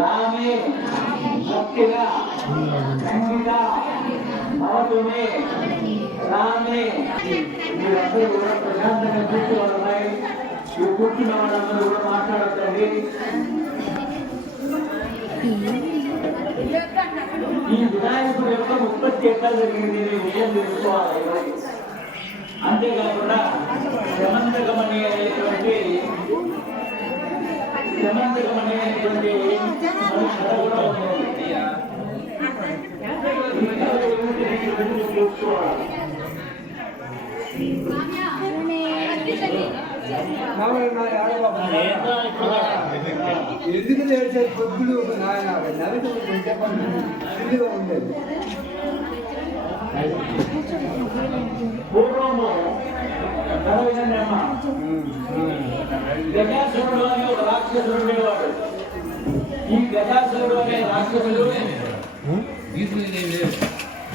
రామే భక్తిగా సంగీత భవతుమే రామే. మీరందరూ కూడా ప్రశాంతంగా కూర్చోవాలి. మీరు కూర్చున్న వాళ్ళందరూ కూడా మాట్లాడతండి ఈ వినాయకుడు యొక్క ఉత్పత్తి ఎక్కడ జరిగింది అనే విషయం తెలుసుకోవాలి. అంతేకాకుండా శమంతకమణి అనేటువంటి శమంతక అనేటువంటి మన కథ కూడా ఉంది. ఈ కథ ఏమిటి అనేది తెలుసుకోవాలి ఎందుకు నేర్చే పొద్దులు నాయన నలుగు చెప్పండి ఉండేది పూర్వము గజాసురుడు అనే ఒక రాక్షసుడు ఉండేవాడు ఈ గజాసురుడు అనే రాక్షసుడు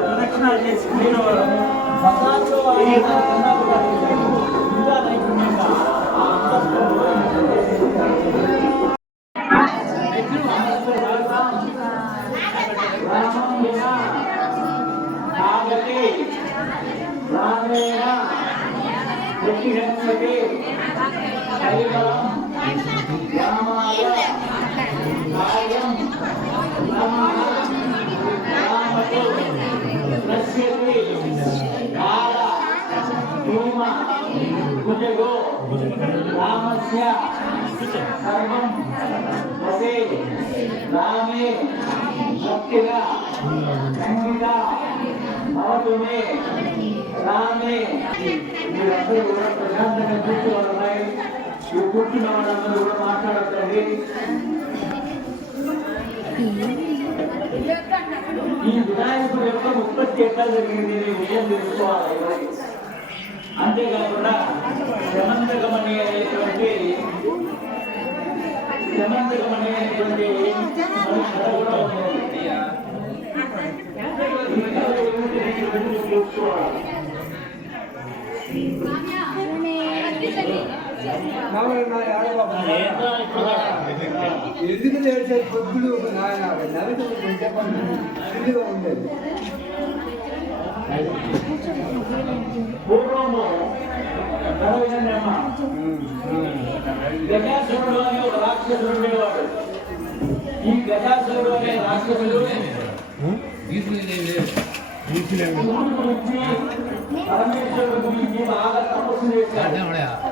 ప్రదక్షిణాలు చేసి కూర్చోవాడు బజార్లో रहेगा दुखी है सके हरे राम राम आया आयम राम राम तो नश्यते काला धूमा। कुजगो रामस्य। सर्वं। वसे। रामे। शक्तिरा। संहिता। भवतु मे మీరందరూ కూడా ప్రశాంతంగా కూర్చోవాలి ఈ కూర్చున్న వాళ్ళందరూ కూడా మాట్లాడద్దండి ఈ వినాయకుడు యొక్క ఉత్పత్తి ఎక్కడ జరిగింది అనే విషయం తెలుసుకోవాలి అంతేకాకుండా శమంతకమణి అనేటువంటి శమంతకమణి ఎందుకు లేచే పొద్దులు నాయన నలుగురు చెప్పండి ఇదిగా ఉండేది పూర్వము గజాసురుడు అని ఒక రాక్షసుడు ఉండేవాడు ఈ గజాసురుడు అనే రాక్షసుడు శివుడి വീട്ടിലാണ് അവിടെയാ